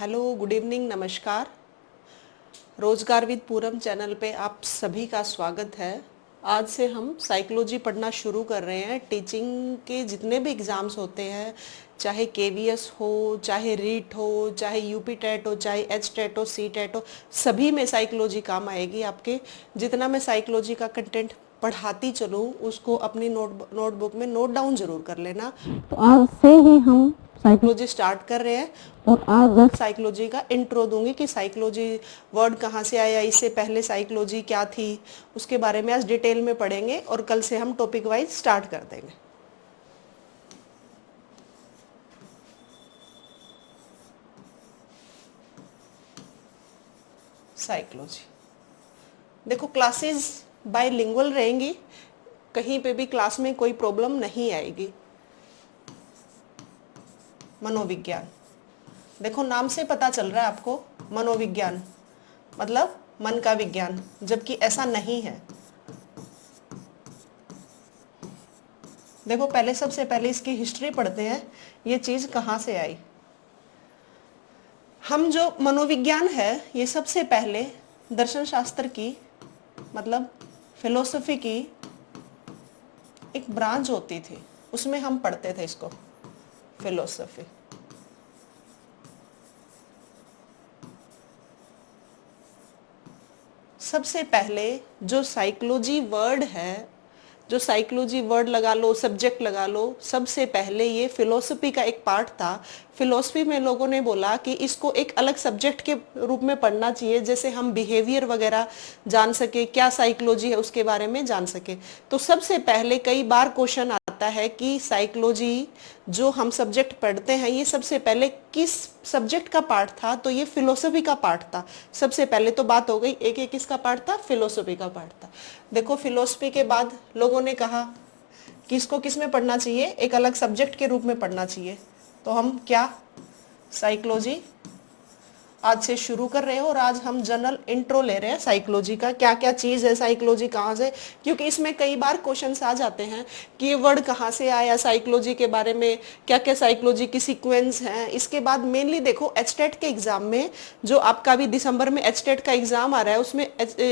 Hello, good evening, नमस्कार। रोजगार with Puram channel पे आप सभी का स्वागत है। आज से हम साइकोलॉजी पढ़ना शुरू कर रहे हैं। टीचिंग के जितने भी एग्ज़ाम्स होते हैं, चाहे केवीएस हो, चाहे रीट हो, चाहे यूपी टेट हो, चाहे एच टेट हो, सी टेट हो, सभी में साइकोलॉजी काम आएगी आपके। जितना मैं साइकोलॉजी का कंटेंट पढ़ाती चलूँ, उसको अपनी नोटबुक में नोट डाउन जरूर कर लेना। तो आज से ही हम साइकोलॉजी स्टार्ट कर रहे हैं और आज साइकोलॉजी का इंट्रो दूंगी कि साइकोलॉजी वर्ड कहाँ से आया, इससे पहले साइकोलॉजी क्या थी, उसके बारे में आज डिटेल में पढ़ेंगे और कल से हम टॉपिक वाइज स्टार्ट कर देंगे। साइकोलॉजी देखो, क्लासेस बाइलिंगुअल रहेंगी, कहीं पे भी क्लास में कोई प्रॉब्लम नहीं आएगी। मनोविज्ञान, देखो नाम से पता चल रहा है आपको, मनोविज्ञान मतलब मन का विज्ञान, जबकि ऐसा नहीं है। देखो पहले, सबसे पहले इसकी हिस्ट्री पढ़ते हैं, ये चीज कहाँ से आई। हम जो मनोविज्ञान है, ये सबसे पहले दर्शन शास्त्र की मतलब फिलोसफी की एक ब्रांच होती थी, उसमें हम पढ़ते थे इसको, फिलोसफी। सबसे पहले जो साइकोलॉजी वर्ड है, जो साइकोलॉजी वर्ड लगा लो, सब्जेक्ट लगा लो, सबसे पहले ये फिलोसफी का एक पार्ट था। फिलोसफी में लोगों ने बोला कि इसको एक अलग सब्जेक्ट के रूप में पढ़ना चाहिए, जैसे हम बिहेवियर वगैरह जान सके, क्या साइकोलॉजी है उसके बारे में जान सके। तो सबसे पहले कई बार क्वेश्चन आता है कि साइकोलॉजी जो हम सब्जेक्ट पढ़ते हैं, ये सबसे पहले किस सब्जेक्ट का पार्ट था, तो ये फिलोसफी का पार्ट था। सबसे पहले तो बात हो गई, एक किसका पार्ट था, फिलोसफी का पार्ट था। देखो फिलोसफी के बाद लोगों ने कहा कि इसको किस में पढ़ना चाहिए, एक अलग सब्जेक्ट के रूप में पढ़ना चाहिए। तो हम क्या, साइकोलॉजी आज से शुरू कर रहे हो और आज हम जनरल इंट्रो ले रहे हैं साइकोलॉजी का, क्या क्या चीज़ है साइकोलॉजी, कहाँ से, क्योंकि इसमें कई बार क्वेश्चंस आ जाते हैं कि ये वर्ड कहाँ से आया, साइकोलॉजी के बारे में क्या क्या साइकोलॉजी की सीक्वेंस हैं। इसके बाद मेनली देखो एच टेट के एग्जाम में, जो आपका भी दिसंबर में एच टेट का एग्जाम आ रहा है, उसमें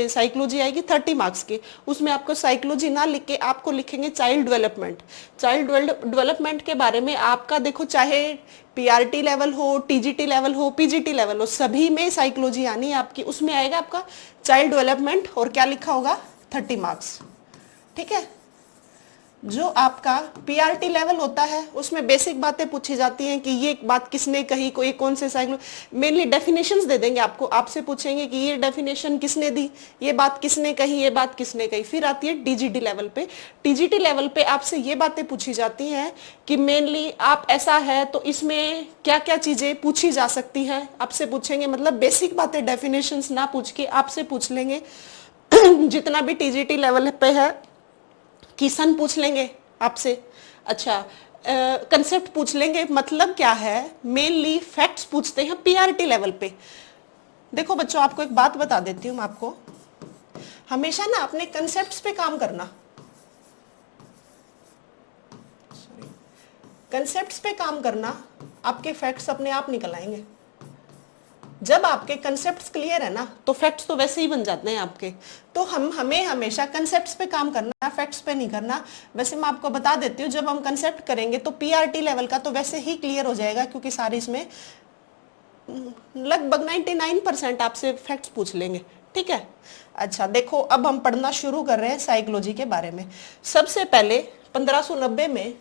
साइकोलॉजी आएगी 30 मार्क्स की। उसमें आपको साइकोलॉजी ना लिख के आपको लिखेंगे चाइल्ड डेवलपमेंट। चाइल्ड डेवलपमेंट के बारे में आपका देखो, चाहे पीआरटी लेवल हो, टीजीटी लेवल हो, पीजीटी लेवल हो, सभी में साइकोलॉजी आनी है आपकी। उसमें आएगा आपका चाइल्ड डेवलपमेंट और क्या लिखा होगा, 30 मार्क्स। ठीक है। जो आपका पीआरटी लेवल होता है, उसमें बेसिक बातें पूछी जाती हैं कि ये बात किसने कही, कोई कौन से साइक्लो, मेनली डेफिनेशंस दे देंगे आपको, आपसे पूछेंगे कि ये डेफिनेशन किसने दी, ये बात किसने कही, ये बात किसने कही। फिर आती है टीजीटी लेवल पे। टीजीटी लेवल पे आपसे ये बातें पूछी जाती हैं कि मेनली आप ऐसा है तो इसमें क्या क्या चीजें पूछी जा सकती हैं, आपसे पूछेंगे। मतलब बेसिक बातें, डेफिनेशंस ना पूछ के आपसे पूछ लेंगे जितना भी टीजीटी लेवल पे है, क्वेश्चन पूछ लेंगे आपसे। अच्छा, कंसेप्ट पूछ लेंगे, मतलब क्या है, मेनली फैक्ट्स पूछते हैं पीआरटी लेवल पे। देखो बच्चों, आपको एक बात बता देती हूँ मैं आपको, हमेशा ना अपने कंसेप्ट्स पे काम करना, कंसेप्ट्स पे काम करना, आपके फैक्ट्स अपने आप निकल आएंगे। जब आपके कंसेप्ट्स क्लियर है ना, तो फैक्ट्स तो वैसे ही बन जाते हैं आपके। तो हमें हमेशा कंसेप्ट्स पे काम करना है, फैक्ट्स पे नहीं करना। वैसे मैं आपको बता देती हूँ, जब हम कंसेप्ट करेंगे तो पीआरटी लेवल का तो वैसे ही क्लियर हो जाएगा, क्योंकि सारे इसमें लगभग 99% आपसे फैक्ट्स पूछ लेंगे। ठीक है। अच्छा देखो, अब हम पढ़ना शुरू कर रहे हैं साइकोलॉजी के बारे में। सबसे पहले 1590 में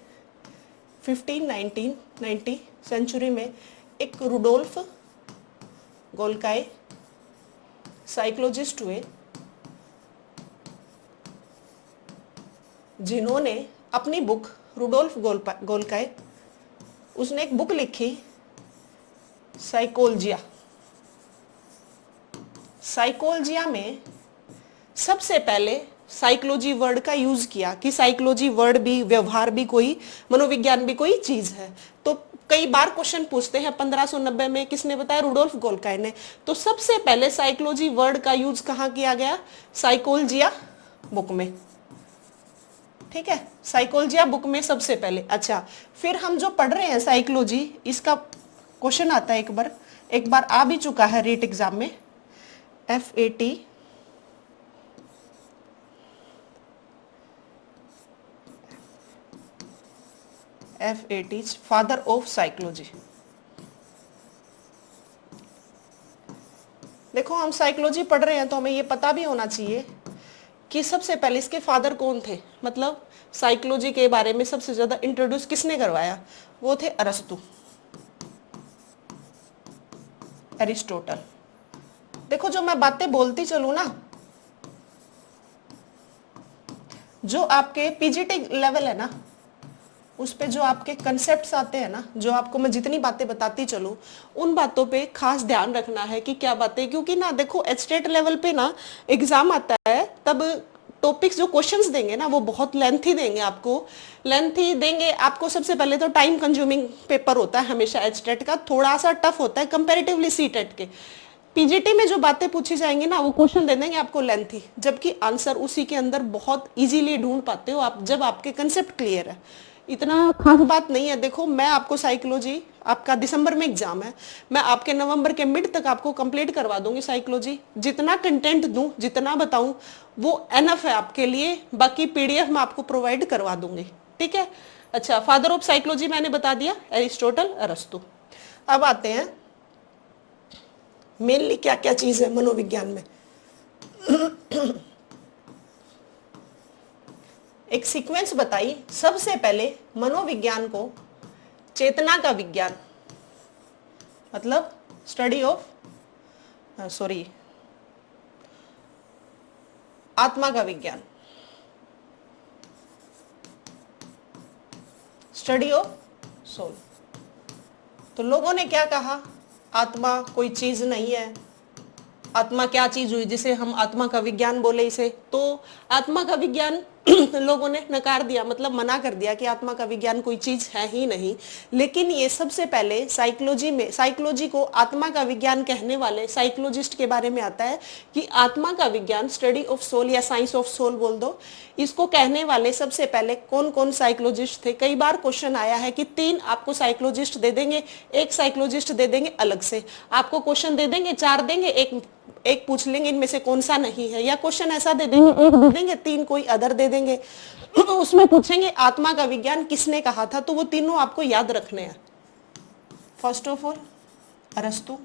1590 सेंचुरी में एक रुडोल्फ गोल्काई साइकोलॉजिस्ट हुए, जिन्होंने अपनी बुक, रुडोल्फ गोल्काई, उसने एक बुक लिखी, साइकोलजिया। साइकोलजिया में सबसे पहले साइकोलॉजी वर्ड का यूज किया कि साइकोलॉजी वर्ड भी, व्यवहार भी कोई, मनोविज्ञान भी कोई चीज है। तो कई बार क्वेश्चन पूछते हैं, 1590 में किसने बताया, रुडोल्फ गोल्काई ने। तो सबसे पहले साइकोलॉजी वर्ड का यूज कहाँ किया गया, साइकोलजिया बुक में। ठीक है, साइकोलजिया बुक में सबसे पहले। अच्छा, फिर हम जो पढ़ रहे हैं साइकोलॉजी, इसका क्वेश्चन आता है एक बार एक बार आ भी चुका है रीट एग्जाम में, FAT फादर ऑफ साइकोलॉजी। देखो हम साइकोलॉजी पढ़ रहे हैं तो हमें ये पता भी होना चाहिए कि सबसे पहले इसके फादर कौन थे, मतलब साइकोलॉजी के बारे में सबसे ज्यादा इंट्रोड्यूस किसने करवाया, वो थे अरस्तु, एरिस्टोटल। देखो जो मैं बातें बोलती चलूं ना, जो आपके पीजीटी लेवल है ना, उस पे जो आपके कंसेप्ट्स आते हैं ना, जो आपको मैं जितनी बातें बताती चलूं, उन बातों पे खास ध्यान रखना है कि क्या बातें, क्योंकि ना देखो एचटेट लेवल पे ना एग्जाम आता है तब टॉपिक्स जो क्वेश्चंस देंगे ना वो बहुत लेंथी देंगे आपको। सबसे पहले तो टाइम कंज्यूमिंग पेपर होता है हमेशा एचटेट का, थोड़ा सा टफ होता है कंपेरेटिवली सीटेट के। पीजीटी में जो बातें पूछी जाएंगी ना वो क्वेश्चन दे देंगे आपको लेंथी, जबकि आंसर उसी के अंदर बहुत इजीली ढूंढ पाते हो आप जब आपके कंसेप्ट क्लियर है। इतना खास बात नहीं है। देखो मैं आपको साइकोलॉजी, आपका दिसंबर में एग्जाम है, मैं आपके नवंबर के मिड तक आपको कंप्लीट करवा दूंगी साइकोलॉजी। जितना कंटेंट दूं, जितना बताऊं वो एनफ है आपके लिए, बाकी पीडीएफ मैं आपको प्रोवाइड करवा दूंगी, ठीक है। अच्छा, फादर ऑफ साइकोलॉजी मैंने बता दिया, एरिस्टोटल, अरस्तु। अब आते हैं मेनली क्या क्या चीज है मनोविज्ञान में। एक सीक्वेंस बताई, सबसे पहले मनोविज्ञान को चेतना का विज्ञान, मतलब स्टडी ऑफ आत्मा का विज्ञान, स्टडी ऑफ सोल। तो लोगों ने क्या कहा, आत्मा कोई चीज नहीं है। आत्मा क्या चीज हुई जिसे हम आत्मा का विज्ञान बोले इसे, तो आत्मा का विज्ञान लोगों ने नकार दिया, मतलब मना कर दिया कि आत्मा का विज्ञान कोई चीज है ही नहीं। लेकिन ये सबसे पहले साइकोलॉजी को आत्मा का विज्ञान कहने वाले साइकोलॉजिस्ट के बारे में आता है कि आत्मा का विज्ञान, स्टडी ऑफ सोल या साइंस ऑफ सोल बोल दो, इसको कहने वाले सबसे पहले कौन कौन साइकोलॉजिस्ट थे। कई बार क्वेश्चन आया है कि 3 आपको साइकोलॉजिस्ट दे देंगे, 1 साइकोलॉजिस्ट दे देंगे अलग से, आपको क्वेश्चन दे देंगे 4 देंगे, एक पूछ लेंगे इनमें से कौन सा नहीं है, या क्वेश्चन ऐसा दे देंगे 1 दे देंगे, 3 कोई अदर दे देंगे। उसमें पूछेंगे आत्मा का विज्ञान किसने कहा था, तो वो तीनों आपको याद रखने हैं। फर्स्ट ऑफ ऑल अरस्तु,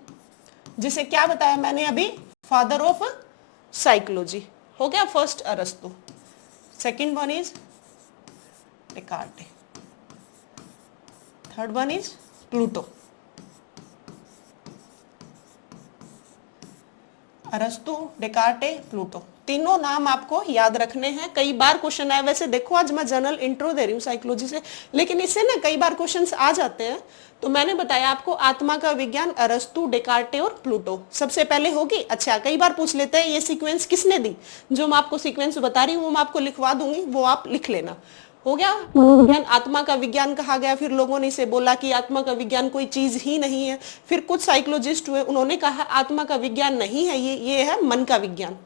जिसे क्या बताया मैंने अभी, फादर ऑफ साइकोलॉजी हो गया, फर्स्ट अरस्तु। Second one is Descartes, third one is Pluto. अरस्तु, डेकार्टे, प्लूटो, तीनों नाम आपको याद रखने हैं। कई बार क्वेश्चन आए, वैसे देखो आज मैं जनरल इंट्रो दे रही हूँ साइकोलॉजी से, लेकिन इससे ना कई बार क्वेश्चंस आ जाते हैं। तो मैंने बताया आपको आत्मा का विज्ञान, अरस्तु, डेकार्टे और प्लूटो सबसे पहले होगी। अच्छा, कई बार पूछ लेते हैं ये सीक्वेंस किसने दी, जो मैं आपको सीक्वेंस बता रही हूँ वो मैं आपको लिखवा दूंगी, वो आप लिख लेना। हो गया मनोविज्ञान, आत्मा का विज्ञान कहा गया, फिर लोगों ने इसे बोला कि आत्मा का विज्ञान कोई चीज ही नहीं है। फिर कुछ साइकोलॉजिस्ट हुए, उन्होंने कहा आत्मा का विज्ञान नहीं है, ये है मन का विज्ञान,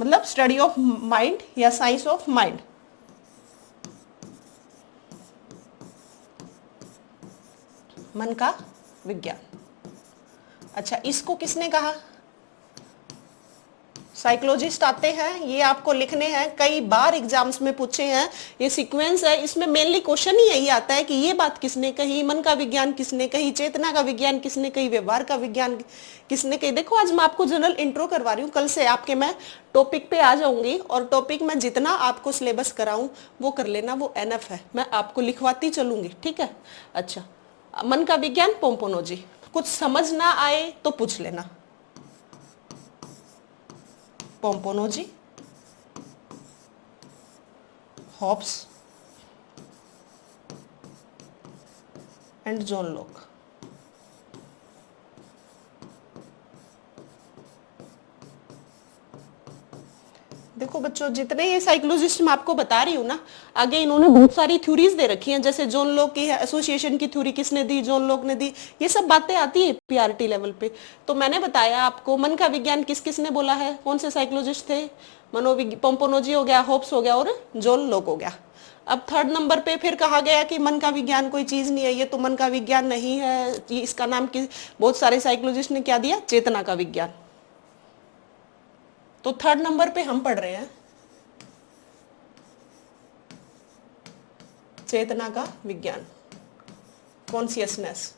मतलब स्टडी ऑफ माइंड या साइंस ऑफ माइंड। मन का विज्ञान। अच्छा, इसको किसने कहा, साइकोलॉजिस्ट आते हैं, ये आपको लिखने हैं, कई बार एग्जाम्स में पूछे हैं। ये सीक्वेंस है, इसमें मेनली क्वेश्चन ही यही आता है कि ये बात किसने कही, मन का विज्ञान किसने कही, चेतना का विज्ञान किसने कही, व्यवहार का विज्ञान किसने कही। देखो आज मैं आपको जनरल इंट्रो करवा रही हूँ, कल से आपके मैं टॉपिक पे आ जाऊंगी और टॉपिक में जितना आपको सिलेबस कराऊं वो कर लेना, वो एनएफ है, मैं आपको लिखवाती चलूंगी, ठीक है। अच्छा, मन का विज्ञान पोम्पोनोजी, कुछ समझ ना आए तो पूछ लेना। पोम्पोनोजी, हॉब्स एंड जॉन लॉक। देखो बच्चों, जितने ये साइकोलॉजिस्ट मैं आपको बता रही हूँ ना, आगे इन्होंने बहुत सारी थ्योरीज दे रखी हैं, जैसे जॉन लॉक की है, एसोसिएशन की थ्योरी किसने दी, जॉन लॉक ने दी, ये सब बातें आती है पीआरटी लेवल पे। तो मैंने बताया आपको मन का विज्ञान किस किसने बोला है, कौन से साइकोलॉजिस्ट थे, पोम्पोनोजी हो गया, होप्स हो गया और जॉन लॉक हो गया। अब थर्ड नंबर पे फिर कहा गया कि मन का विज्ञान कोई चीज नहीं है, ये तो मन का विज्ञान नहीं है, ये इसका नाम बहुत सारे साइकोलॉजिस्ट ने क्या दिया, चेतना का विज्ञान। तो थर्ड नंबर पे हम पढ़ रहे हैं चेतना का विज्ञान, कॉन्शियसनेस,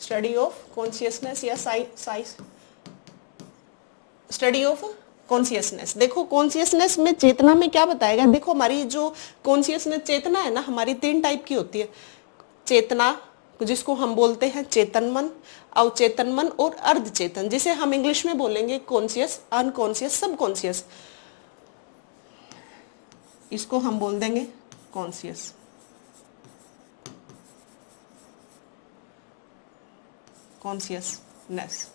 स्टडी ऑफ कॉन्शियसनेस या स्टडी ऑफ कॉन्शियसनेस। देखो कॉन्शियसनेस में, चेतना में क्या बताएगा, देखो हमारी जो कॉन्शियसनेस चेतना है ना, हमारी 3 टाइप की होती है। चेतना जिसको हम बोलते हैं चेतन मन, अवचेतन मन और अर्धचेतन, जिसे हम इंग्लिश में बोलेंगे कॉन्शियस, अनकॉन्शियस, सबकॉन्शियस। इसको हम बोल देंगे कॉन्शियस। कॉन्शियसनेस।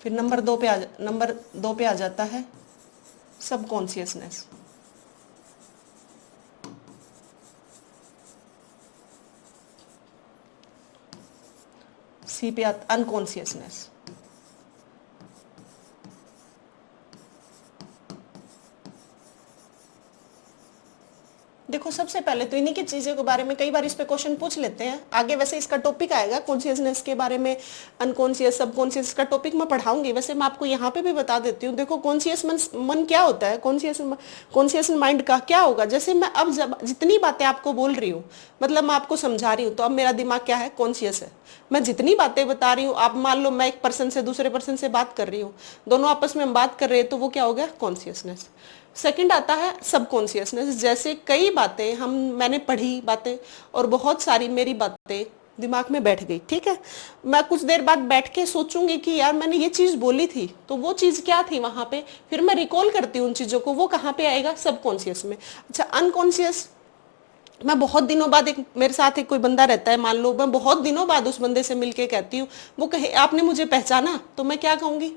फिर नंबर 2 पे आ जाता है सब कॉन्शियसनेस। सी पे अनकॉन्शियसनेस। देखो सबसे पहले तो इन्हीं की चीजों के बारे में कई बार इस पे क्वेश्चन पूछ लेते हैं। आगे वैसे इसका टॉपिक आएगा कॉन्शियसनेस के बारे में, अनकॉन्शियस, सबकॉन्शियस का टॉपिक मैं पढ़ाऊंगी। वैसे मैं आपको यहाँ पे भी बता देती हूँ। देखो कॉन्शियस मन क्या होता है, कॉन्शियस माइंड का क्या होगा। जैसे मैं अब जब जितनी बातें आपको बोल रही हूँ, मतलब मैं आपको समझा रही हूँ, तो अब मेरा दिमाग क्या है, कॉन्शियस है। मैं जितनी बातें बता रही हूँ, आप मान लो मैं एक पर्सन से दूसरे पर्सन से बात कर रही हूँ, दोनों आपस में बात कर रहे हैं, तो वो क्या हो गया, कॉन्शियसनेस। सेकंड आता है सबकॉन्शियसनेस। जैसे कई बातें मैंने पढ़ी बातें और बहुत सारी मेरी बातें दिमाग में बैठ गई, ठीक है। मैं कुछ देर बाद बैठ के सोचूंगी कि यार मैंने ये चीज बोली थी, तो वो चीज क्या थी वहां पे, फिर मैं रिकॉल करती हूँ उन चीजों को, वो कहाँ पे आएगा, सबकॉन्शियस में। अच्छा अनकॉन्शियस, मैं बहुत दिनों बाद, एक मेरे साथ एक कोई बंदा रहता है, मान लो मैं बहुत दिनों बाद उस बंदे से मिलके कहती हूँ, वो कहे आपने मुझे पहचाना, तो मैं क्या कहूंगी,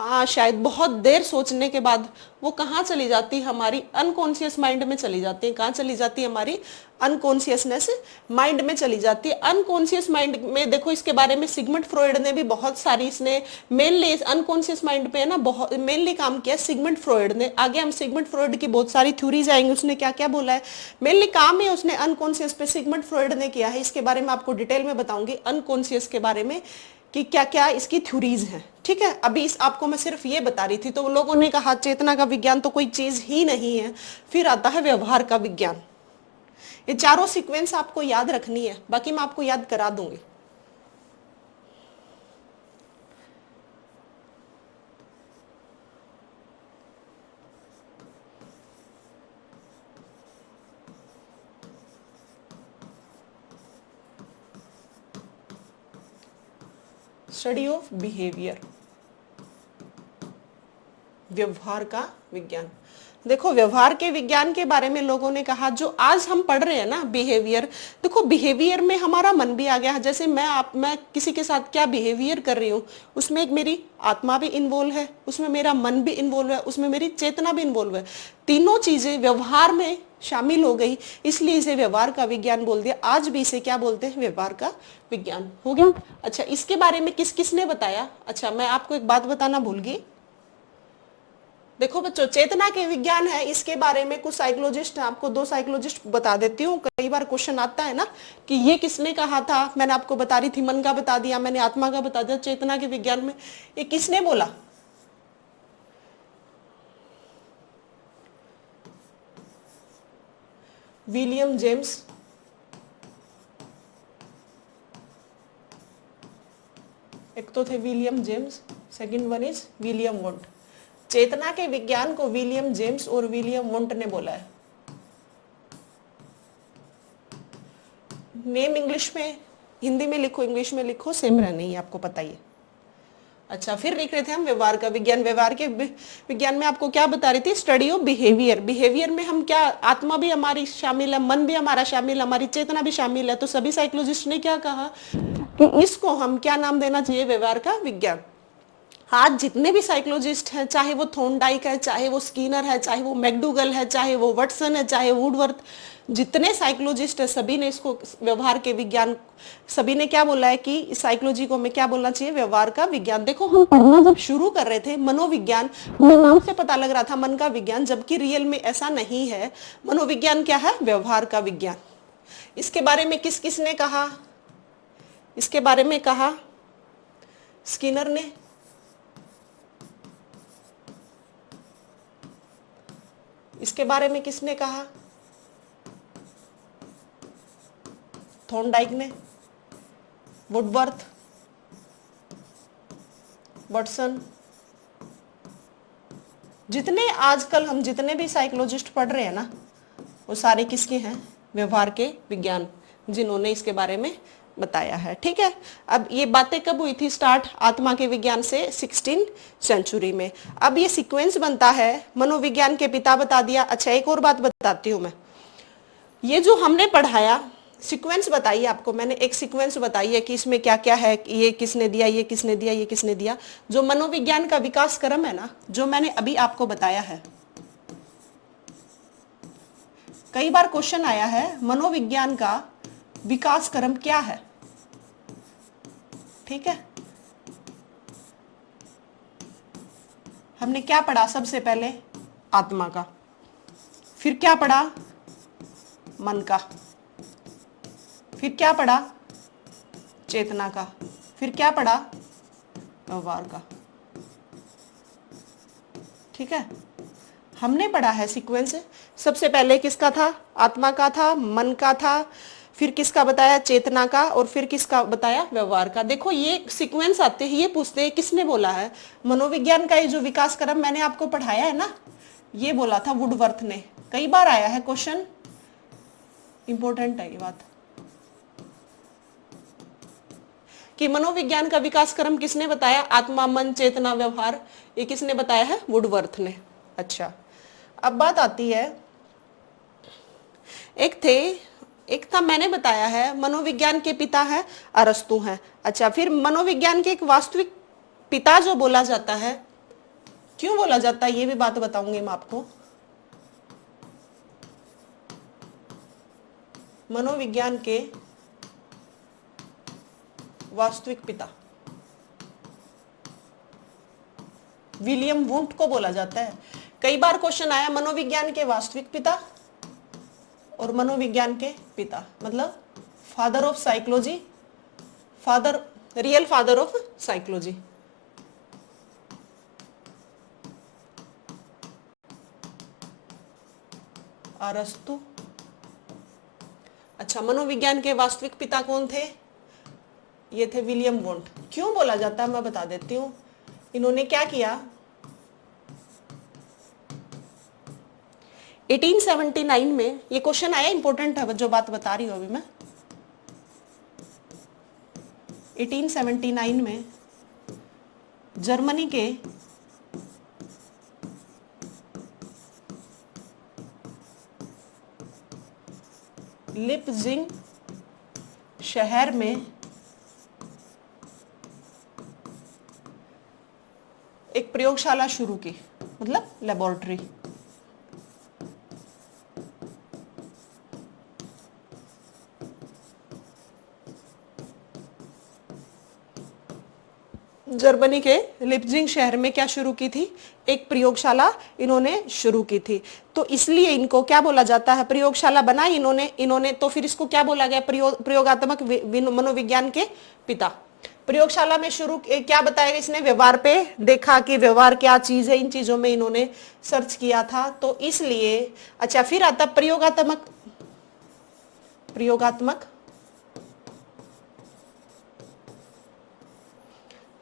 हाँ शायद। बहुत देर सोचने के बाद वो कहाँ चली जाती है, हमारी अनकॉन्शियस माइंड में चली जाती है। कहाँ चली जाती है, हमारी अनकॉन्शियसनेस माइंड में चली जाती है। अनकॉन्शियस माइंड में देखो इसके बारे में सिगमंड फ्रॉइड ने भी बहुत सारी, इसने मेनली अनकॉन्शियस माइंड पे है ना बहुत मेनली काम किया सिगमंड फ्रॉइड ने। आगे हम सिगमंड फ्रॉइड की बहुत सारी थ्योरीज आएंगे, उसने क्या क्या बोला है, मेनली काम है उसने अनकॉन्शियस पे सिगमंड फ्रॉइड ने किया है। इसके बारे में आपको डिटेल में बताऊंगी अनकॉन्शियस के बारे में कि क्या क्या इसकी थ्योरीज हैं, ठीक है। अभी इस आपको मैं सिर्फ ये बता रही थी। तो लोगों ने कहा चेतना का विज्ञान तो कोई चीज ही नहीं है। फिर आता है व्यवहार का विज्ञान। ये चारों सीक्वेंस आपको याद रखनी है, बाकी मैं आपको याद करा दूंगी। स्टडी ऑफ बिहेवियर, व्यवहार का विज्ञान। देखो व्यवहार के विज्ञान के बारे में लोगों ने कहा, जो आज हम पढ़ रहे हैं ना बिहेवियर, देखो बिहेवियर में हमारा मन भी आ गया है। जैसे मैं किसी के साथ क्या बिहेवियर कर रही हूँ, उसमें एक मेरी आत्मा भी इन्वॉल्व है, उसमें मेरा मन भी इन्वॉल्व है, उसमें मेरी चेतना भी इन्वॉल्व है। तीनों चीजें व्यवहार में शामिल हो गई, इसलिए इसे व्यवहार का विज्ञान बोल दिया। आज भी इसे क्या बोलते हैं, व्यवहार का विज्ञान, हो गया। अच्छा इसके बारे में किस किसने बताया, अच्छा मैं आपको एक बात बताना भूल गई। देखो बच्चों चेतना के विज्ञान है, इसके बारे में कुछ साइकोलॉजिस्ट, आपको 2 साइकोलॉजिस्ट बता देती हूँ। कई बार क्वेश्चन आता है ना कि ये किसने कहा था, मैंने आपको बता रही थी मन का बता दिया, मैंने आत्मा का बता दिया, चेतना के विज्ञान में ये किसने बोला, विलियम जेम्स, एक तो थे William James, second one is William Wundt. चेतना के विज्ञान को विलियम जेम्स और विलियम वोंट ने बोला है। नेम इंग्लिश में, हिंदी में लिखो, इंग्लिश में लिखो, सेम रहना ही आपको पता ही है। अच्छा फिर लिख रहे थे हम व्यवहार का विज्ञान। व्यवहार के विज्ञान में आपको क्या बता रही थी, स्टडी ऑफ बिहेवियर। बिहेवियर में हम क्या, आत्मा भी हमारी शामिल है, मन भी हमारा शामिल है, हमारी चेतना भी शामिल है। तो सभी साइकोलॉजिस्ट ने क्या कहा कि इसको हम क्या नाम देना चाहिए, व्यवहार का विज्ञान। आज जितने भी साइकोलॉजिस्ट हैं, चाहे वो थॉर्नडाइक है, चाहे वो स्किनर है, चाहे वो मैकडूगल है, चाहे वो वटसन है, चाहे वुडवर्थ, जितने साइकोलॉजिस्ट है सभी ने इसको व्यवहार के विज्ञान, सभी ने क्या बोला है कि साइकोलॉजी को हमें क्या बोलना चाहिए, व्यवहार का विज्ञान। देखो हम पढ़ना जब शुरू कर रहे थे मनोविज्ञान, नाम से पता लग रहा था मन का विज्ञान, जबकि रियल में ऐसा नहीं है। मनोविज्ञान क्या है, व्यवहार का विज्ञान। इसके बारे में किस किसने कहा, इसके बारे में कहा स्किनर ने, इसके बारे में किसने कहा, थॉर्नडाइक ने, वुडवर्थ, वाटसन। जितने आजकल हम जितने भी साइकोलॉजिस्ट पढ़ रहे हैं ना, वो सारे किसके हैं, व्यवहार के विज्ञान, जिन्होंने इसके बारे में बताया है। ठीक है, अब ये बातें कब हुई थी स्टार्ट, आत्मा के विज्ञान से 16वीं सेंचुरी में। अब ये सीक्वेंस बनता है, मनोविज्ञान के पिता बता दिया। अच्छा एक और बात बताती हूं मैं, ये जो हमने पढ़ाया सीक्वेंस बताइए आपको, मैंने एक सीक्वेंस बताई है कि इसमें क्या क्या है, ये किसने दिया, ये किसने दिया, ये किसने दिया। जो मनोविज्ञान का विकास क्रम है ना, जो मैंने अभी आपको बताया है, कई बार क्वेश्चन आया है मनोविज्ञान का विकास क्रम क्या है। ठीक है, हमने क्या पढ़ा, सबसे पहले आत्मा का, फिर क्या पढ़ा, मन का, फिर क्या पढ़ा, चेतना का, फिर क्या पढ़ा, व्यवहार का। ठीक है, हमने पढ़ा है सीक्वेंस। सबसे पहले किसका था, आत्मा का था, मन का था, फिर किसका बताया, चेतना का, और फिर किसका बताया, व्यवहार का। देखो ये सीक्वेंस आते हैं, ये पूछते हैं किसने बोला है, मनोविज्ञान का ये जो विकास क्रम मैंने आपको पढ़ाया है ना, ये बोला था वुडवर्थ ने। कई बार आया है क्वेश्चन, इंपॉर्टेंट है ये बात कि मनोविज्ञान का विकास क्रम किसने बताया, आत्मा, मन, चेतना, व्यवहार, ये किसने बताया है, वुडवर्थ ने। अच्छा अब बात आती है, एक था मैंने बताया है मनोविज्ञान के पिता है अरस्तु हैं। अच्छा फिर मनोविज्ञान के एक वास्तविक पिता जो बोला जाता है, क्यों बोला जाता है ये भी बात बताऊंगी मैं आपको। मनोविज्ञान के वास्तविक पिता विलियम वुंट को बोला जाता है। कई बार क्वेश्चन आया मनोविज्ञान के वास्तविक पिता और मनोविज्ञान के पिता, मतलब father of psychology, father, real father of psychology. अरस्तु। अच्छा मनोविज्ञान के वास्तविक पिता कौन थे, ये थे विलियम वुंट। क्यों बोला जाता है मैं बता देती हूं। इन्होंने क्या किया, 1879 में, ये क्वेश्चन आया, इंपॉर्टेंट है जो बात बता रही हूं अभी मैं। 1879 में जर्मनी के लिपजिंग शहर में एक प्रयोगशाला शुरू की, मतलब लेबोरेटरी। जर्मनी के लिपजिंग शहर में क्या शुरू की थी, एक प्रयोगशाला इन्होंने शुरू की थी। तो इसलिए इनको क्या बोला जाता है, प्रयोगशाला बनाई इन्होंने तो फिर इसको क्या बोला गया, प्रयोगात्मक मनोविज्ञान के पिता। प्रयोगशाला में शुरू क्या बताया इसने, व्यवहार पे देखा कि व्यवहार क्या चीज है, इन चीजों में इन्होंने सर्च किया था, तो इसलिए। अच्छा फिर आता प्रयोगात्मक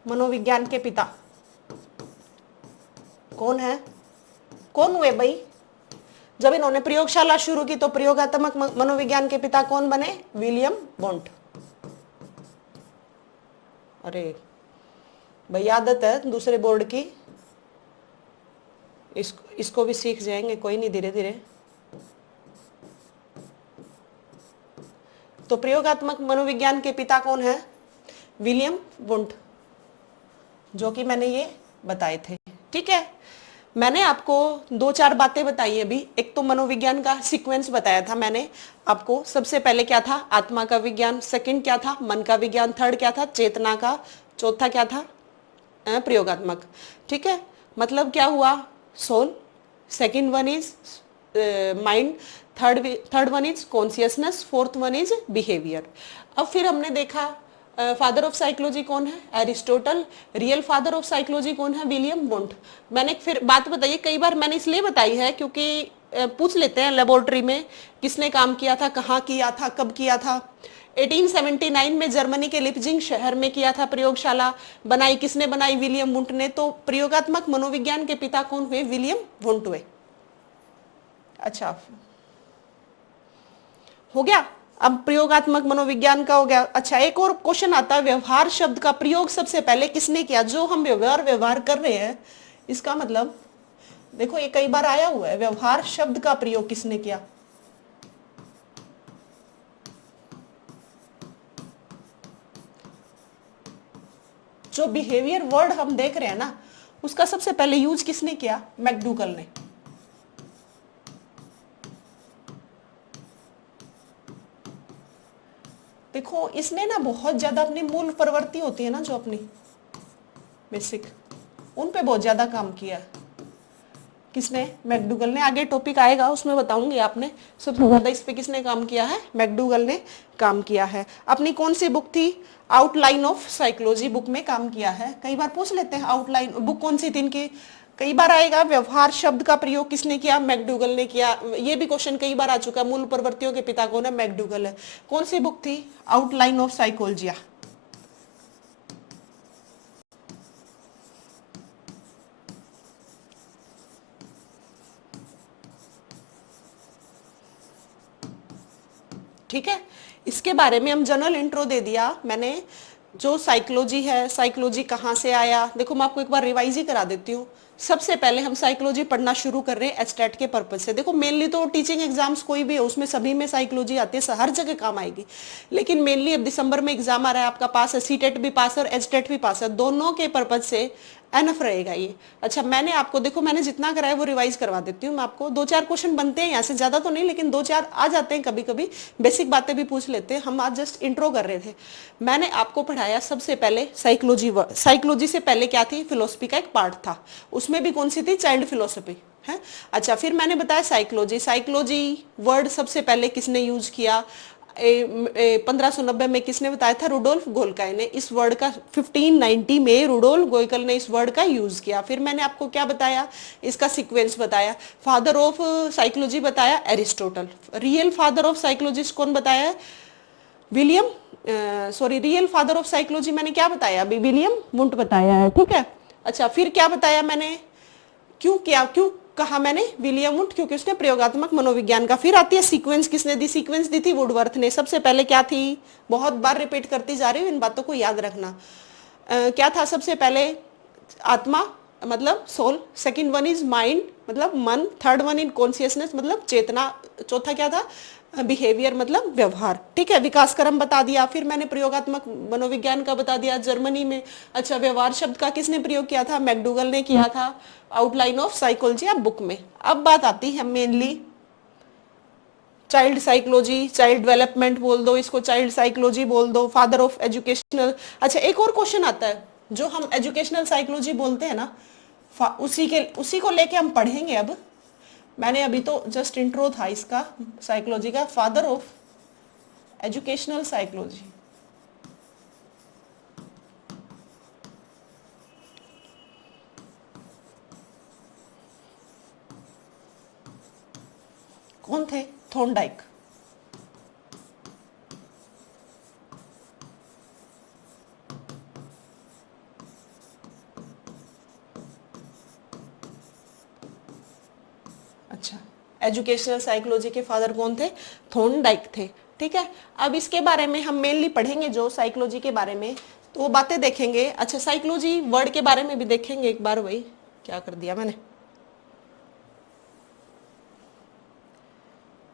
मनोविज्ञान के पिता कौन है, कौन हुए भाई, जब इन्होंने प्रयोगशाला शुरू की तो प्रयोगात्मक मनोविज्ञान के पिता कौन बने, विलियम वुंट। अरे भाई आदत है दूसरे बोर्ड की, इसको भी सीख जाएंगे, कोई नहीं, धीरे धीरे। तो प्रयोगात्मक मनोविज्ञान के पिता कौन है, विलियम वुंट, जो कि मैंने ये बताए थे। ठीक है, मैंने आपको दो चार बातें बताई अभी। एक तो मनोविज्ञान का सीक्वेंस बताया था मैंने आपको। सबसे पहले क्या था, आत्मा का विज्ञान। सेकंड क्या था, मन का विज्ञान। थर्ड क्या था, चेतना का। चौथा क्या था, प्रयोगात्मक। ठीक है, मतलब क्या हुआ, soul. Second one is mind. Third one is consciousness. Fourth one is behaviour. अब फिर हमने देखा फादर ऑफ साइकोलॉजी कौन है, Aristotle. Real father of psychology कौन है, विलियम वुंट। मैंने फिर बात बताइए, कई बार मैंने इसलिए बताई है क्योंकि पूछ लेते हैं लेबोरेटरी में किसने काम किया था, कहाँ किया था, कब किया था। 1879 में जर्मनी के लिपजिंग शहर में किया था प्रयोगशाला। बनाई किसने बनाई, विलियम वुंट ने। तो प्रयोगात्मक मनोविज्ञान के पिता कौन हुए, विलियम वुंट हुए। अच्छा, हो गया। अब प्रयोगात्मक मनोविज्ञान का हो गया। अच्छा, एक और क्वेश्चन आता है, व्यवहार शब्द का प्रयोग सबसे पहले किसने किया। जो हम व्यवहार कर रहे हैं, इसका मतलब देखो ये कई बार आया हुआ है, व्यवहार शब्द का प्रयोग किसने किया। जो बिहेवियर वर्ड हम देख रहे हैं ना, उसका सबसे पहले यूज किसने किया, मैकडूगल ने। देखो इसने ना बहुत ज्यादा अपनी मूल प्रवृत्ति होती है ना, जो अपनी बेसिक, उन पे बहुत ज्यादा काम किया। किसने, मैकडूगल ने। आगे टॉपिक आएगा उसमें बताऊंगी आपने सबसे ज्यादा इस पे किसने काम किया है, मैकडूगल ने काम किया है। अपनी कौन सी बुक थी, आउटलाइन ऑफ साइकोलॉजी बुक में काम किया है। कई बार पूछ लेते हैं आउटलाइन बुक कौन सी थी इनकी, कई बार आएगा। व्यवहार शब्द का प्रयोग किसने किया, मैकडूगल ने किया। ये भी क्वेश्चन कई बार आ चुका है, मूल प्रवृत्तियों के पिता कौन है, मैकडूगल है। कौन सी बुक थी, आउटलाइन ऑफ साइकोलॉजिया। ठीक है, इसके बारे में हम जनरल इंट्रो दे दिया मैंने। जो साइकोलॉजी है, साइकोलॉजी कहाँ से आया, देखो मैं आपको एक बार रिवाइज ही करा देती हूँ। सबसे पहले हम साइकोलॉजी पढ़ना शुरू कर रहे हैं एस्टेट के पर्पज से। देखो मेनली तो टीचिंग एग्जाम्स कोई भी है उसमें सभी में साइकोलॉजी आती है, हर जगह काम आएगी। लेकिन मेनली अब दिसंबर में एग्जाम आ रहा है आपका, पास है, सीटेट भी पास है और एस्टेट भी पास है, दोनों के पर्पज से एनफ रहेगा ये। अच्छा, मैंने आपको देखो मैंने जितना कराया वो रिवाइज करवा देती हूँ मैं आपको। दो चार क्वेश्चन बनते हैं यहाँ से, ज्यादा तो नहीं लेकिन दो चार आ जाते हैं कभी कभी, बेसिक बातें भी पूछ लेते हैं। हम आज जस्ट इंट्रो कर रहे थे। मैंने आपको पढ़ाया सबसे पहले साइकोलॉजी। साइकोलॉजी से पहले क्या थी, फिलोसफी का एक पार्ट था, उसमें भी कौन सी थी, चाइल्ड फिलोसफी है। अच्छा, फिर मैंने बताया साइकोलॉजी। साइकोलॉजी वर्ड सबसे पहले किसने यूज किया, 1590 में किसने बताया था, रुडोल्फ गोल्काई ने। इस वर्ड का 1590 में रुडोल्फ गोल्काई ने इस वर्ड का यूज किया। फिर मैंने आपको क्या बताया, इसका सीक्वेंस बताया। फादर ऑफ साइकोलॉजी बताया Aristotle. Real father of psychologist कौन बताया, William real father of psychology मैंने क्या बताया अभी, विलियम वुंट बताया है। ठीक है, अच्छा फिर क्या बताया मैंने, क्यों कहा मैंने विलियम वुंट, क्योंकि उसने प्रयोगात्मक मनोविज्ञान का। फिर आती है सीक्वेंस, किसने दी, सीक्वेंस दी थी वुडवर्थ ने। सबसे पहले क्या थी, बहुत बार रिपीट करती जा रही हूँ, इन बातों को याद रखना। क्या था सबसे पहले, आत्मा मतलब soul. Second one is mind मतलब मन। थर्ड वन इन कॉन्शियसनेस मतलब चेतना। चौथा क्या था, बिहेवियर मतलब व्यवहार। ठीक है, विकास क्रम बता दिया। फिर मैंने प्रयोगात्मक मनोविज्ञान का बता दिया, जर्मनी में। अच्छा, व्यवहार शब्द का किसने प्रयोग किया था, मैकडूगल ने किया था, आउटलाइन ऑफ साइकोलॉजी अब बुक में। अब बात आती है mainly child psychology, child development बोल दो इसको, चाइल्ड साइकोलॉजी बोल दो, फादर ऑफ एजुकेशनल। अच्छा, एक और क्वेश्चन आता है, जो हम एजुकेशनल साइकोलॉजी बोलते हैं ना, उसी को लेके हम पढ़ेंगे अब। मैंने अभी तो जस्ट इंट्रो था इसका, साइकोलॉजी का। फादर ऑफ एजुकेशनल साइकोलॉजी कौन थे, थॉर्नडाइक। अच्छा, एजुकेशनल साइकोलॉजी के फादर कौन थे, थॉर्नडाइक थे। ठीक है, अब इसके बारे में हम मेनली पढ़ेंगे जो साइकोलॉजी के बारे में, तो वो बातें देखेंगे। अच्छा, साइकोलॉजी वर्ड के बारे में भी देखेंगे एक बार। वही क्या कर दिया मैंने,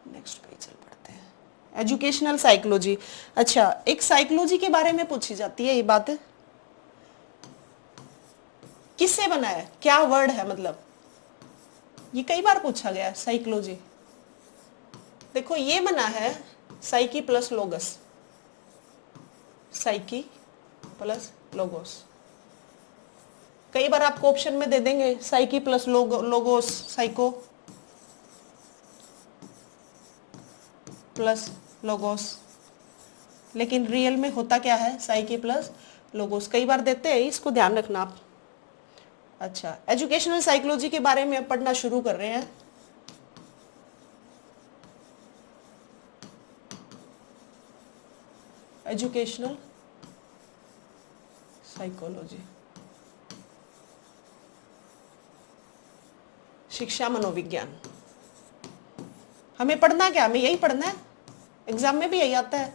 नेक्स्ट पेज चल पढ़ते हैं, एजुकेशनल साइकोलॉजी। अच्छा, एक साइकोलॉजी के बारे में पूछी जाती है ये बात, किससे बना है, क्या वर्ड है, मतलब ये कई बार पूछा गया है, साइकोलॉजी। देखो ये बना है psyche plus लोगस, psyche plus logos. कई बार आपको ऑप्शन में दे देंगे psyche plus logos, psycho plus logos, लेकिन रियल में होता क्या है, साइकी प्लस लोगोस। कई बार देते हैं, इसको ध्यान रखना आप। अच्छा, एजुकेशनल साइकोलॉजी के बारे में पढ़ना शुरू कर रहे हैं। एजुकेशनल साइकोलॉजी, शिक्षा मनोविज्ञान। हमें पढ़ना क्या, हमें यही पढ़ना है, एग्जाम में भी यही आता है।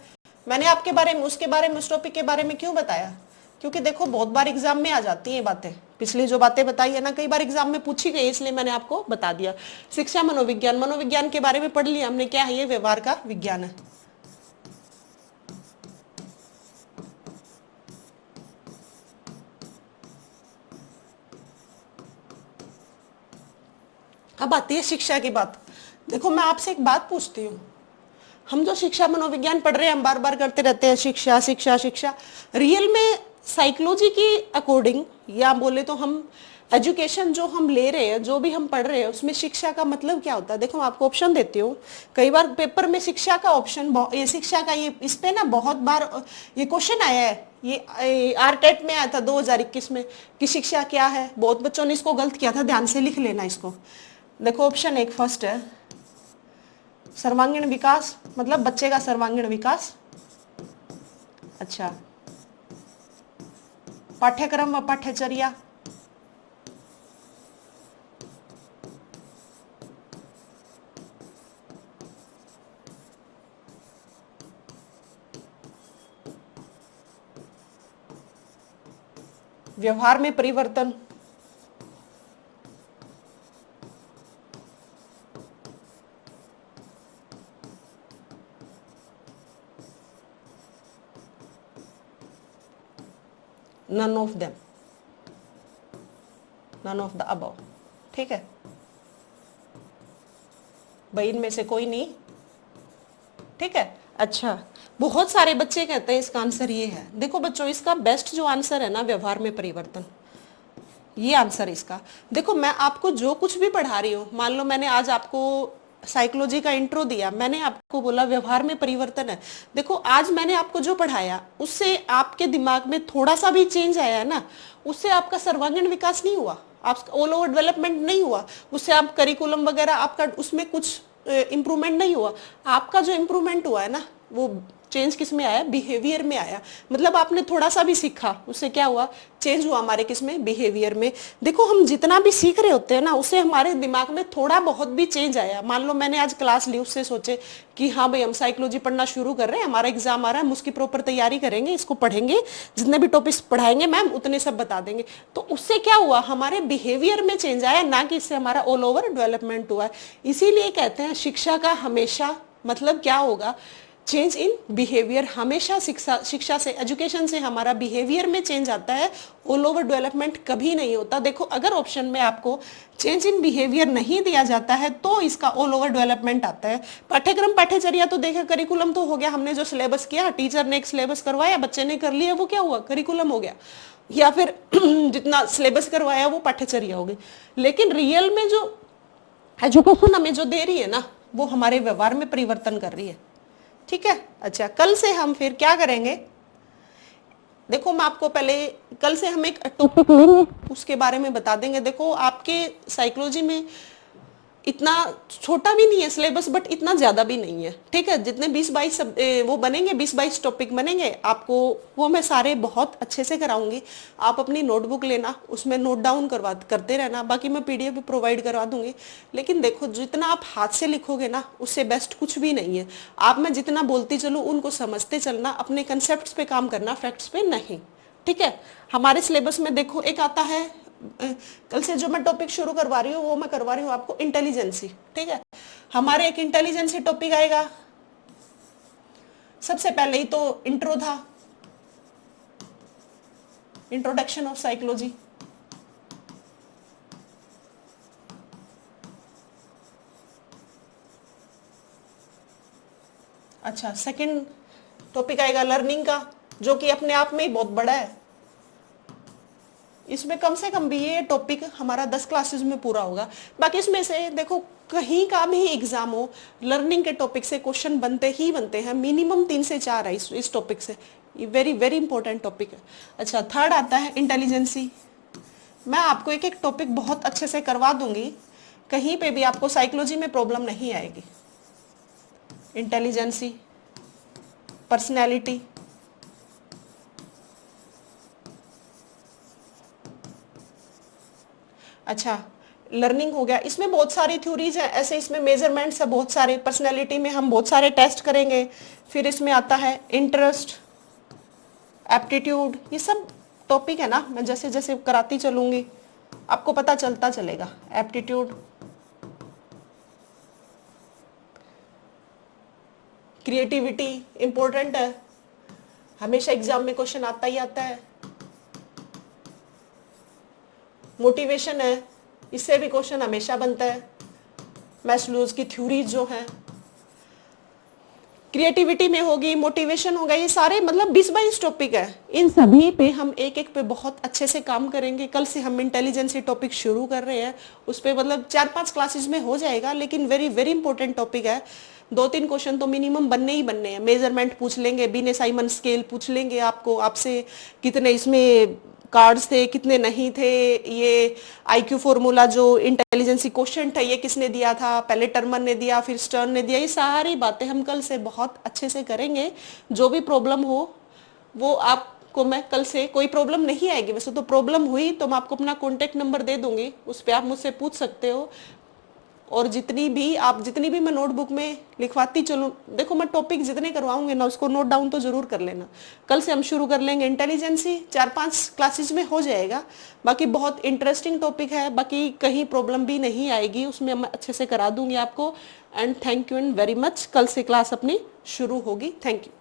मैंने आपके बारे में, उसके बारे में, उस टॉपिक के बारे में क्यों बताया, क्योंकि देखो बहुत बार एग्जाम में आ जाती हैं बातें। पिछली जो बातें बताई है ना, कई बार एग्जाम में पूछी गई, इसलिए मैंने आपको बता दिया। शिक्षा मनोविज्ञान, मनोविज्ञान के बारे में पढ़ लिया हमने, क्या है ये, व्यवहार का विज्ञान है। अब आती है शिक्षा की बात। देखो मैं आपसे एक बात पूछती हूँ, हम जो शिक्षा मनोविज्ञान पढ़ रहे हैं, हम बार बार करते रहते हैं शिक्षा शिक्षा शिक्षा, रियल में साइकोलॉजी के अकॉर्डिंग, या बोले तो हम एजुकेशन जो हम ले रहे हैं, जो भी हम पढ़ रहे हैं, उसमें शिक्षा का मतलब क्या होता है। देखो मैं आपको ऑप्शन देती हूँ। कई बार पेपर में शिक्षा का ऑप्शन, ये शिक्षा का, ये इस पे ना बहुत बार ये क्वेश्चन आया है। ये आरटेट में आया था 2021 में कि शिक्षा क्या है। बहुत बच्चों ने इसको गलत किया था, ध्यान से लिख लेना इसको। देखो ऑप्शन एक फर्स्ट है, सर्वांगीण विकास, मतलब बच्चे का सर्वांगीण विकास। अच्छा, पाठ्यक्रम व पाठ्यचर्या, व्यवहार में परिवर्तन, none of them, none of the above. ठीक है भाई, इनमें से कोई नहीं। ठीक है। अच्छा, बहुत सारे बच्चे कहते हैं इसका आंसर ये है। देखो बच्चों, इसका बेस्ट जो आंसर है ना, व्यवहार में परिवर्तन, ये आंसर इसका। देखो मैं आपको जो कुछ भी पढ़ा रही हूँ, मान लो मैंने आज आपको साइकोलॉजी का इंट्रो दिया, मैंने आपको बोला व्यवहार में परिवर्तन है। देखो आज मैंने आपको जो पढ़ाया, उससे आपके दिमाग में थोड़ा सा भी चेंज आया है ना, उससे आपका सर्वांगीण विकास नहीं हुआ, आप ऑल ओवर डेवलपमेंट नहीं हुआ, उससे आप करिकुलम वगैरह आपका उसमें कुछ इम्प्रूवमेंट नहीं हुआ। आपका जो इम्प्रूवमेंट हुआ है ना, वो चेंज किस में आया, बिहेवियर में आया। मतलब आपने थोड़ा सा भी सीखा, उससे क्या हुआ, चेंज हुआ हमारे किस में, बिहेवियर में। देखो हम जितना भी सीख रहे होते हैं ना, उससे हमारे दिमाग में थोड़ा बहुत भी चेंज आया। मान लो मैंने आज क्लास ली, उससे सोचे कि हाँ भाई हम साइकोलॉजी पढ़ना शुरू कर रहे हैं, हमारा एग्जाम आ रहा है, हम उसकी प्रॉपर तैयारी करेंगे, इसको पढ़ेंगे, जितने भी टॉपिक्स पढ़ाएंगे मैम उतने सब बता देंगे। तो उससे क्या हुआ, हमारे बिहेवियर में चेंज आया, ना कि इससे हमारा ऑल ओवर डेवलपमेंट हुआ है। इसीलिए कहते हैं शिक्षा का हमेशा मतलब क्या होगा, चेंज इन बिहेवियर। हमेशा शिक्षा से, एजुकेशन से हमारा बिहेवियर में चेंज आता है, ऑल ओवर डेवलपमेंट कभी नहीं होता। देखो अगर ऑप्शन में आपको चेंज इन बिहेवियर नहीं दिया जाता है तो इसका ऑल ओवर डेवलपमेंट आता है। पाठ्यक्रम पाठ्यचर्या तो देखा, करिकुलम तो हो गया, हमने जो सिलेबस किया, टीचर ने एक सिलेबस करवाया, बच्चे ने कर लिया, वो क्या हुआ, करिकुलम हो गया, या फिर जितना सिलेबस करवाया वो पाठ्यचर्या हो गई। लेकिन रियल में जो एजुकेशन हमें जो दे रही है ना, वो हमारे व्यवहार में परिवर्तन कर रही है। ठीक है। अच्छा, कल से हम फिर क्या करेंगे, देखो मैं आपको पहले, कल से हम एक टॉपिक लेंगे, उसके बारे में बता देंगे। देखो आपके साइकोलॉजी में इतना छोटा भी नहीं है सिलेबस, बट इतना ज्यादा भी नहीं है। ठीक है, जितने 20-22 वो बनेंगे, 20-22 टॉपिक बनेंगे, आपको वो मैं सारे बहुत अच्छे से कराऊंगी। आप अपनी नोटबुक लेना, उसमें नोट डाउन करते रहना, बाकी मैं पीडीएफ भी प्रोवाइड करवा दूंगी। लेकिन देखो जितना आप हाथ से लिखोगे ना, उससे बेस्ट कुछ भी नहीं है। आप मैं जितना बोलती चलूँ, उनको समझते चलना, अपने कंसेप्ट पे काम करना, फैक्ट्स पे नहीं। ठीक है। हमारे सिलेबस में देखो एक आता है, कल से जो मैं टॉपिक शुरू करवा रही हूँ, वो मैं करवा रही हूँ आपको इंटेलिजेंसी। ठीक है, हमारे एक इंटेलिजेंसी टॉपिक आएगा। सबसे पहले ही तो इंट्रो था, इंट्रोडक्शन ऑफ साइकोलॉजी। अच्छा, सेकंड टॉपिक आएगा लर्निंग का, जो कि अपने आप में ही बहुत बड़ा है। इसमें कम से कम भी ये टॉपिक हमारा 10 क्लासेस में पूरा होगा। बाकी इसमें से देखो कहीं का भी एग्जाम हो, लर्निंग के टॉपिक से क्वेश्चन बनते ही बनते हैं, मिनिमम 3 से 4 है इस टॉपिक से। ये वेरी वेरी इंपॉर्टेंट टॉपिक है। अच्छा, थर्ड आता है इंटेलिजेंसी। मैं आपको एक एक टॉपिक बहुत अच्छे से करवा दूंगी, कहीं पे भी आपको साइकोलॉजी में प्रॉब्लम नहीं आएगी। इंटेलिजेंसी, पर्सनैलिटी, अच्छा लर्निंग हो गया। इसमें बहुत सारी थ्योरीज है, ऐसे इसमें मेजरमेंट्स है बहुत सारे। पर्सनैलिटी में हम बहुत सारे टेस्ट करेंगे। फिर इसमें आता है इंटरेस्ट, एप्टीट्यूड, ये सब टॉपिक है ना, मैं जैसे जैसे कराती चलूंगी आपको पता चलता चलेगा। एप्टीट्यूड, क्रिएटिविटी इंपॉर्टेंट है, हमेशा एग्जाम में क्वेश्चन आता ही आता है। मोटिवेशन है, इससे भी क्वेश्चन हमेशा बनता है। मैस्लोज की थ्योरीज जो हैं, क्रिएटिविटी में होगी, मोटिवेशन होगा, ये सारे मतलब 20-22 टॉपिक है। इन सभी पे हम एक एक पे बहुत अच्छे से काम करेंगे। कल से हम इंटेलिजेंसी टॉपिक शुरू कर रहे हैं, उस पे मतलब 4-5 क्लासेस में हो जाएगा, लेकिन वेरी वेरी इंपॉर्टेंट टॉपिक है। 2-3 क्वेश्चन तो मिनिमम बनने ही बनने हैं। मेजरमेंट पूछ लेंगे, बिने साइमन स्केल पूछ लेंगे आपसे कितने इसमें कार्ड्स थे, कितने नहीं थे, ये आईक्यू फॉर्मूला जो इंटेलिजेंसी क्वेश्चन था ये किसने दिया था, पहले टर्मन ने दिया फिर स्टर्न ने दिया, ये सारी बातें हम कल से बहुत अच्छे से करेंगे। जो भी प्रॉब्लम हो वो आपको मैं कल से, कोई प्रॉब्लम नहीं आएगी, वैसे तो प्रॉब्लम हुई तो मैं आपको अपना कॉन्टेक्ट नंबर दे दूंगी, उस पर आप मुझसे पूछ सकते हो। और जितनी भी मैं नोटबुक में लिखवाती चलूँ, देखो मैं टॉपिक जितने करवाऊंगे ना उसको नोट डाउन तो जरूर कर लेना। कल से हम शुरू कर लेंगे इंटेलिजेंसी, 4-5 क्लासेस में हो जाएगा। बाकी बहुत इंटरेस्टिंग टॉपिक है, बाकी कहीं प्रॉब्लम भी नहीं आएगी, उसमें मैं अच्छे से करा दूंगी आपको। And thank you and very much. कल से क्लास अपनी शुरू होगी। Thank you.